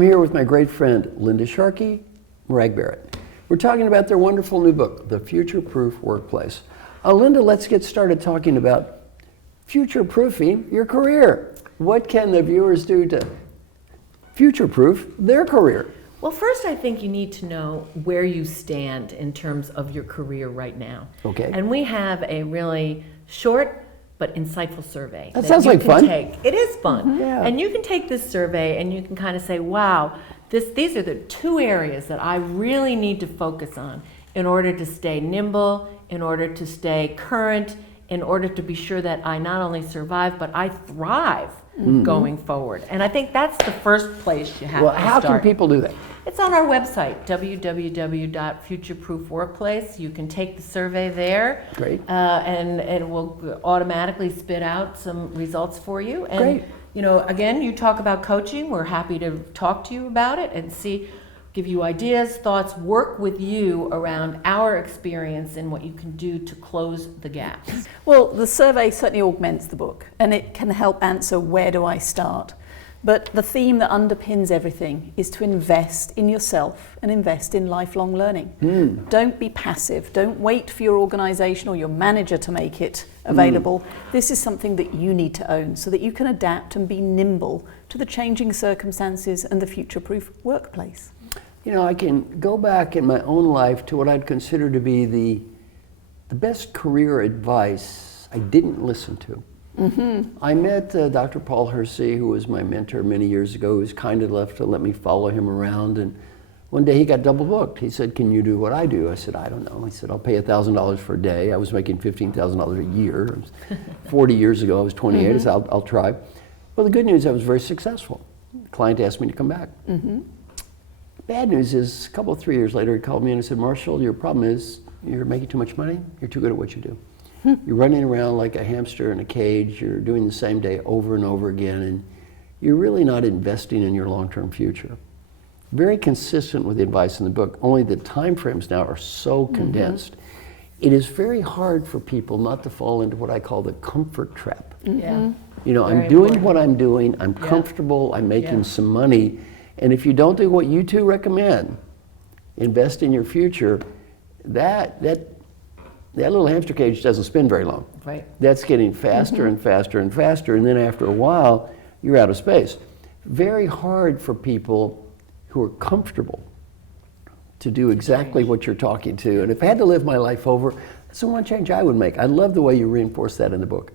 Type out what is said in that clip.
I'm here with my great friend, Linda Sharkey Morag Barrett. We're talking about their wonderful new book, The Future-Proof Workplace. Linda, let's get started talking about future-proofing your career. What can the viewers do to future-proof their career? Well, first, I think you need to know where you stand in terms of your career right now. Okay. And we have a really short but insightful survey. That sounds like fun. It is fun. Mm-hmm. Yeah. And you can take this survey and you can kind of say, wow, these are the two areas that I really need to focus on in order to stay nimble, in order to stay current, in order to be sure that I not only survive, but I thrive going forward. And I think that's the first place you have to start. Well, how can people do that? It's on our website, www.futureproofworkplace. You can take the survey there. Great. And it will automatically spit out some results for you. And, Great. you know, again, you talk about coaching. We're happy to talk to you about it and give you ideas, thoughts, work with you around our experience and what you can do to close the gaps. Well, the survey certainly augments the book, and it can help answer where do I start. But the theme that underpins everything is to invest in yourself and invest in lifelong learning. Don't be passive. Don't wait for your organization or your manager to make it available. This is something that you need to own so that you can adapt and be nimble to the changing circumstances and the future-proof workplace. You know, I can go back in my own life to what I'd consider to be the best career advice I didn't listen to. I met Dr. Paul Hersey, who was my mentor many years ago, who was kind enough to let me follow him around. And one day he got double booked. He said, "Can you do what I do?" I said, "I don't know." He said, "I'll pay $1,000 for a day." I was making $15,000 a year. It was 40 years ago, I was 28. I said, I'll try. Well, the good news, I was very successful. The client asked me to come back. Bad news is, a couple, 3 years later, he called me and he said, "Marshall, your problem is you're making too much money. You're too good at what you do. You're running around like a hamster in a cage. You're doing the same day over and over again, and you're really not investing in your long-term future." Very consistent with the advice in the book, only the time frames now are so condensed. It is very hard for people not to fall into what I call the comfort trap. Yeah. You know, Very I'm doing important. what I'm doing, I'm comfortable, I'm making some money, and if you don't do what you two recommend, invest in your future, that little hamster cage doesn't spin very long. Right. That's getting faster and faster and faster, and then after a while, you're out of space. Very hard for people who are comfortable to do exactly what you're talking to. And if I had to live my life over, that's the one change I would make. I love the way you reinforce that in the book.